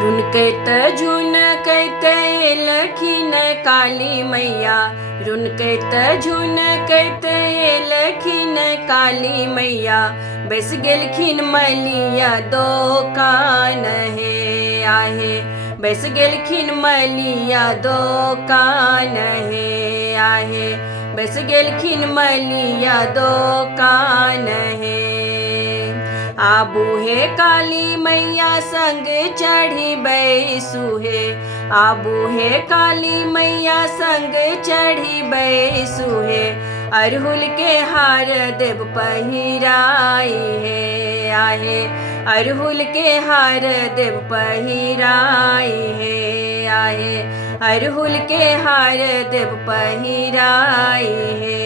रुनकैत झुनकैत एलखिन काली मैया, रुनकैत झुनकैत एलखिन काली मैया, बैस गेलखिन मलिया दोकान हे आहे, बैस गेलखिन मलिया दोकान हे आहे, बैस गेलखिन मलिया दोकान हे। आबू हे काली मैया संग चढ़ी बैसू हे, आबू हे काली मैया संग चढ़ी बैसू हे, अरहुल के हार देव पहिराई हे आहे, अरहुल के हार देव पहिराई हे आहे, अरहुल के हार देव पहिराई हे।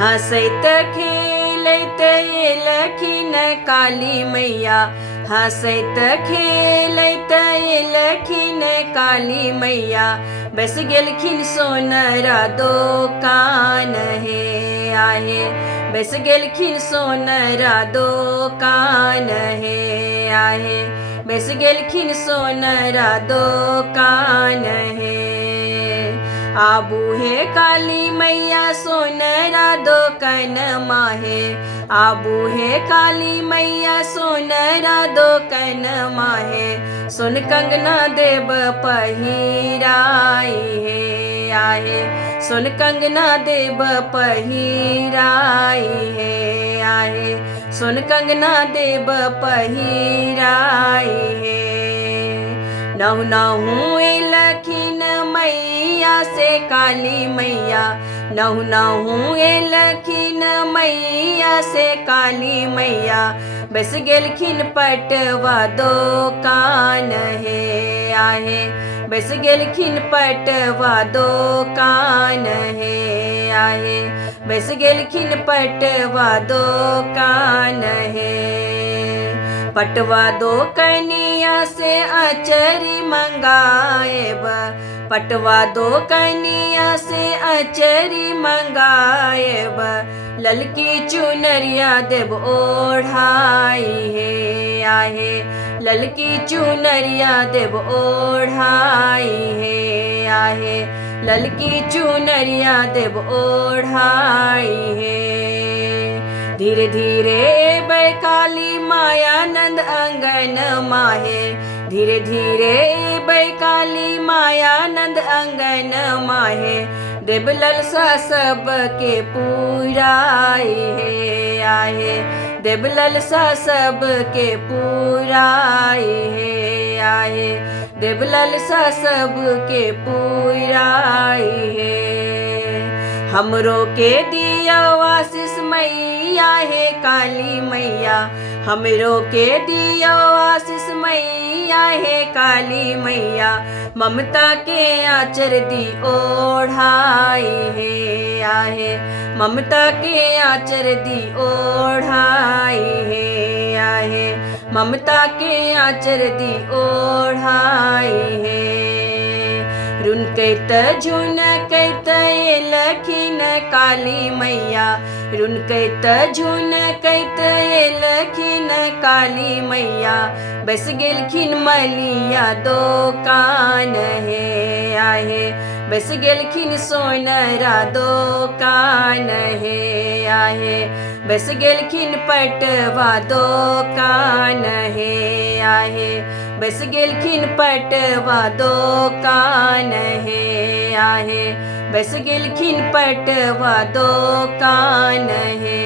हंसैत खेलैत एलखिन काली मैया, हंसैत खेलैत एलखिन काली मैया, बैस गेलखिन सोनरा दोकान हे आहे, बैस गेलखिन सोनरा दोकान हे आहे, बैस गेलखिन सोनरा दोकान हे। आबू हे काली मैया सोनरा दोकान माहे, आबू हे काली मैया सोनरा दोकान माहे, सोन कंगना देव पहिराई हे आहे, सोन कंगना देव पहिराई हे आहे, सोन कंगना देव पहिराई हे। नहु नहु एलखिन मैया से काली मैया, नहु नहु एलखिन मैया से काली मैया, बैस गेलखिन पटवा दोकान हे आहे, बैस गेलखिन पटवा दोकान हे आहे, बैस गेलखिन पटवा दोकान हे। पटवा दोकनिया से अचरी मंगाएब, पटवा दोकनिया से अचरी मंगाएब, ललकी चुनरिया देव ओढ़ाई हे आहे, ललकी चुनरिया देव ओढ़ाई हे आहे, ललकी चुनरिया देव ओढ़ाई हे। धीरे धीरे बैकाली मायानंद अंगन माहे, धीरे धीरे बैकाली मायानंद अंगन माहे, देव ललसा सबके पूराई हे आहे, देव ललसा सबके पूराई हे आहे, देव ललसा सबके पूराई हे। हमरो के दिया आशीष मैया हे काली मैया, हमरो के दिया आशीष मैया हे काली मैया, ममता के आचर दी ओढ़ाई हे आहे, ममता के आचर दी ओढ़ाई हे आहे, ममता के आचर दी ओढ़ाई हे। रुनकैत झुनकैत एलखिन काली मैया, रुनकैत झुनकैत एलखिन काली मैया, बैस गेलखिन मलिया दोकान हे आहे, बैस गेलखिन सोनरा दोकान हे आहे, बैस गेलखिन पटवा दोकान हे आहे, बैस गेलखिन पटवा दोकान हे आहे, बैस गेलखिन पटवा दोकान हे।